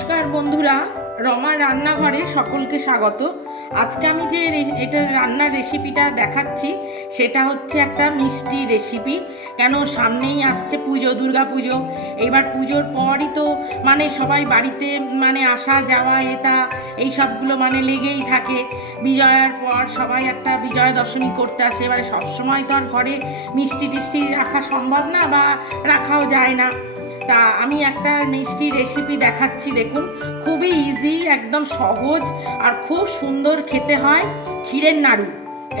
নমস্কার বন্ধুরা, রমা রান্নাঘরে সকলকে স্বাগত। আজকে আমি যে এটা রান্নার রেসিপিটা দেখাচ্ছি সেটা হচ্ছে একটা মিষ্টি রেসিপি। কেন সামনেই আসছে পুজো, দুর্গা পুজো। এবার পুজোর পরই তো সবাই বাড়িতে আসা যাওয়া এটা এই সবগুলো লেগেই থাকে। বিজয়ার পর সবাই একটা বিজয়া দশমী করতে আসে। এবারে সবসময় তো আর ঘরে মিষ্টি টিষ্টি রাখা সম্ভব না বা রাখাও যায় না। তা আমি একটা মিষ্টি রেসিপি দেখাচ্ছি, দেখুন খুবই ইজি, একদম সহজ আর খুব সুন্দর খেতে হয়। ক্ষীরের নাড়ু।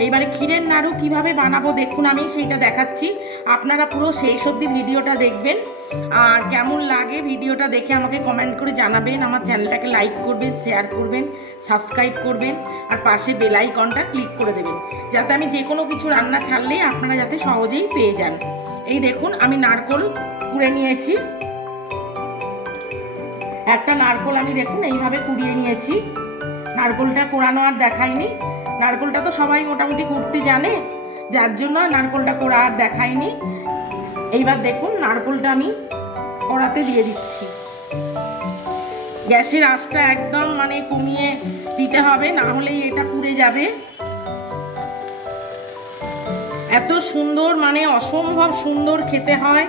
এইবারে ক্ষীরের নাড়ু কিভাবে বানাবো দেখুন, আমি সেইটা দেখাচ্ছি। আপনারা পুরো শেষ অবধি ভিডিওটা দেখবেন, আর কেমন লাগে ভিডিওটা দেখে আমাকে কমেন্ট করে জানাবেন। আমার চ্যানেলটাকে লাইক করবেন, শেয়ার করবেন, সাবস্ক্রাইব করবেন, আর পাশে বেল আইকনটা ক্লিক করে দেবেন, যাতে আমি যে কোনো কিছু রান্না ছাড়লে আপনারা যাতে সহজেই পেয়ে যান। এই দেখুন আমি নারকোল কুড়ে নিয়েছি। একটা নারকোল আমি দেখুন এইভাবে কুড়িয়ে নিয়েছি। নারকোলটা কোড়ানো আর দেখাইনি। নারকোলটা তো সবাই মোটামুটি করতে জানে, যার জন্য নারকোলটা কোড়া আর দেখাইনি। এইবার দেখুন নারকোলটা আমি কড়াতে দিয়ে দিচ্ছি। গ্যাসের আঁচটা একদম কমিয়ে দিতে হবে, না হলেই এটা পুড়ে যাবে। এত সুন্দর অসম্ভব সুন্দর খেতে হয়,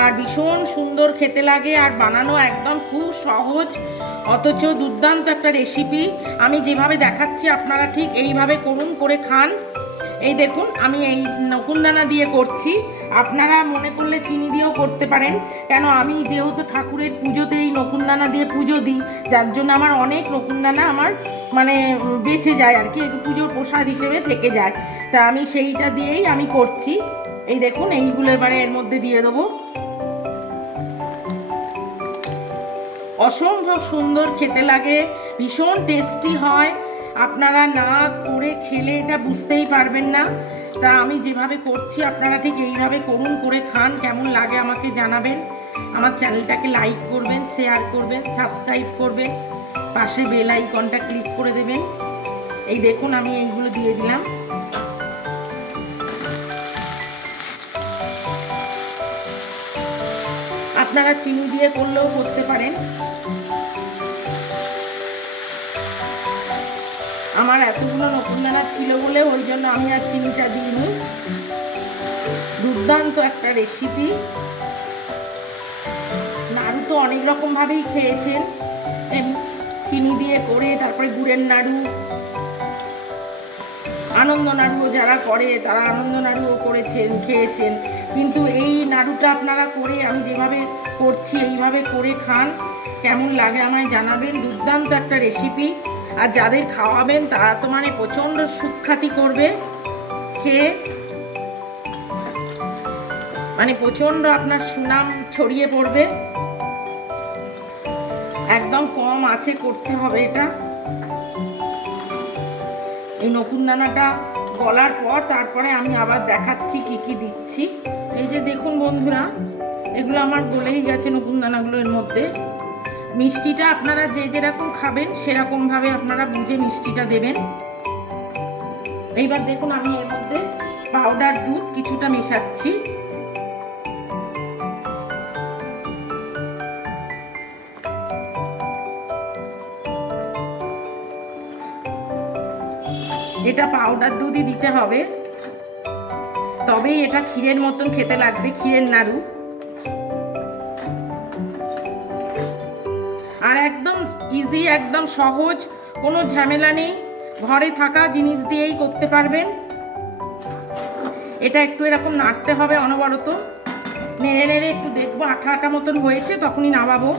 আর ভীষণ সুন্দর খেতে লাগে, আর বানানো একদম খুব সহজ, অথচ দুর্দান্ত একটা রেসিপি। আমি যেভাবে দেখাচ্ছি আপনারা ঠিক এইভাবে করুন, করে খান। এই দেখুন আমি এই নকুনদানা দিয়ে করছি, আপনারা মনে করলে চিনি দিয়েও করতে পারেন। কেন আমি যেহেতু ঠাকুরের পুজোতে এই নকুনদানা দিয়ে পুজো দিই, যার জন্য আমার অনেক নকুনদানা আমার বেঁচে যায় আর কি, পুজোর প্রসাদ হিসেবে থেকে যায়। তা আমি সেইটা দিয়েই আমি করছি। এই দেখুন এইগুলো এবারে এর মধ্যে দিয়ে দেবো। অসম্ভব সুন্দর খেতে লাগে, ভীষণ টেস্টি হয়। আপনারা না করে খেলে এটা বুঝতেই পারবেন না। তা আমি যেভাবে করছি আপনারা ঠিক এইভাবে করুন, করে খান। কেমন লাগে আমাকে জানাবেন। আমার চ্যানেলটাকে লাইক করবেন, শেয়ার করবেন, সাবস্ক্রাইব করবেন, পাশে বেল আইকনটা ক্লিক করে দেবেন। এই দেখুন আমি এইগুলো দিয়ে দিলাম। আপনারা চিনি দিয়ে করলেও করতে পারেন। আমার এতগুলো নকুনদানা ছিল বলে ওই জন্য আমি আর চিনিটা দিইনি। দুর্দান্ত একটা রেসিপি। নাড়ু তো অনেক রকম ভাবেই খেয়েছেন, চিনি দিয়ে করে, তারপরে গুড়ের নাড়ু, আনন্দ নাড়ুও যারা করে তারা আনন্দ নাড়ুও করেছেন, খেয়েছেন। কিন্তু এই নাড়ুটা আপনারা করে আমি যেভাবে করছি এইভাবে করে খান, কেমন লাগে আমায় জানাবেন। দুর্দান্ত একটা রেসিপি, আর যাদের খাওয়াবেন তারা তো প্রচণ্ড সুখ্যাতি করবে খেয়ে, প্রচণ্ড আপনার সুনাম ছড়িয়ে পড়বে। একদম কম আঁচে করতে হবে এটা। এই নকুনদানাটা গলার পর তারপরে আমি আবার দেখাচ্ছি কি কি দিচ্ছি। এই যে দেখুন বন্ধুরা, এগুলো আমার গলেই গেছে নকুনদানাগুলো। এর মধ্যে মিষ্টিটা আপনারা যে যেরকম খাবেন সেরকম ভাবে আপনারা বুঝে মিষ্টিটা দেবেন। এইবার দেখুন আমি এর মধ্যে পাউডার দুধ কিছুটা মেশাচ্ছি। এটা পাউডার দুধই দিতে হবে, তবেই এটা ক্ষীরের মতন খেতে লাগবে, ক্ষীরের নাড়ু। আর একদম ইজি, একদম সহজ, কোনো ঝামেলা নেই, ঘরে থাকা জিনিস দিয়েই করতে পারবেন। এটা একটু এরকম নাড়তে হবে অনবরত, নেড়ে নেড়ে একটু দেখবো আঠা আঠা মতন হয়েছে, তখনই নামাবো।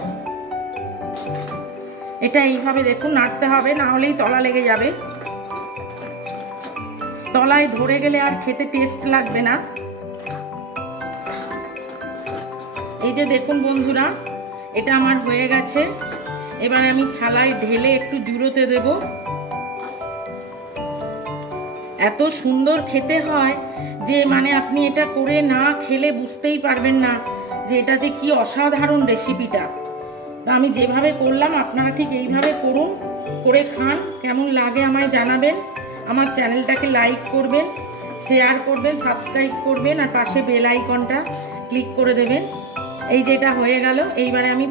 এটা এইভাবে দেখুন নাড়তে হবে, না হলেই তলা লেগে যাবে। তলায় ধরে গেলে আর খেতে টেস্ট লাগবে না। এই যে দেখুন বন্ধুরা, এটা আমার হয়ে গেছে। এবার আমি থালায় ঢেলে একটু জুড়োতে দেব। এত সুন্দর খেতে হয় যে আপনি এটা করে না খেলে বুঝতেই পারবেন না যে এটা যে কি অসাধারণ রেসিপিটা। আমি যেভাবে করলাম আপনারা ঠিক এইভাবে করুন, করে খান। কেমন লাগে আমায় জানাবেন। আমার চ্যানেলটাকে লাইক করবেন, শেয়ার করবেন, সাবস্ক্রাইব করবেন, আর পাশে বেল আইকনটা ক্লিক করে দেবেন। এই যেটা হয়ে গেল, এইবারে আমি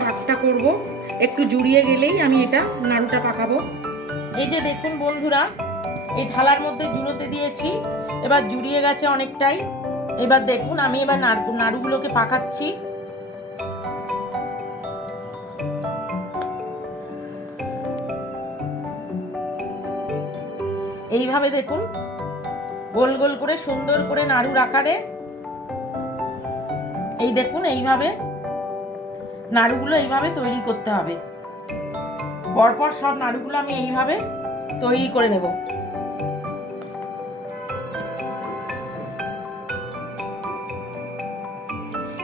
পাকটা করব। একটু জুড়িয়ে গেলেই আমি এটা নাড়ুটা পাকাবো। এই যে দেখুন বন্ধুরা, এই থালার মধ্যে জুড়োতে দিয়েছি, এবার জুড়িয়ে গেছে অনেকটাই। এবার দেখুন আমি এবার নাড়ুগুলোকে পাকাচ্ছি। এইভাবে দেখুন গোল গোল করে সুন্দর করে নাড়ুর আকারে, এই দেখুন এইভাবে নাড়ুগুলো এইভাবে তৈরি করতে হবে। পরপর সব নাড়ুগুলো আমি এইভাবে তৈরি করে নেব।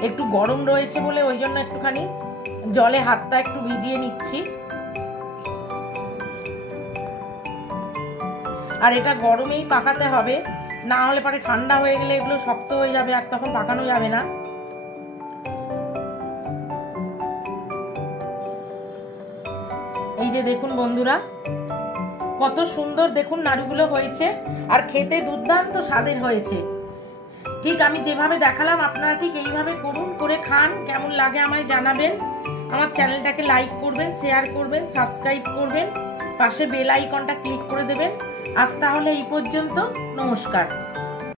একটু গরম রয়েছে বলে ওই জন্য একটুখানি জলে হাতটা একটু ভিজিয়ে নিচ্ছি। আর এটা গরমেই পাকাতে হবে, না হলে পরে ঠান্ডা হয়ে গেলে এগুলো শক্ত হয়ে যাবে আর তখন পাকানো যাবে না। এই যে দেখুন বন্ধুরা কত সুন্দর দেখুন নাড়ুগুলো হয়েছে, আর খেতে দুর্দান্ত স্বাদের হয়েছে। ঠিক আমি যেভাবে দেখালাম আপনারা ঠিক এইভাবে করুন, করে খান, কেমন লাগে আমায় জানাবেন। আমার চ্যানেলটাকে লাইক করবেন, শেয়ার করবেন, সাবস্ক্রাইব করবেন, পাশে বেল আইকনটা ক্লিক করে দেবেন। আজ তাহলে এই পর্যন্ত, নমস্কার।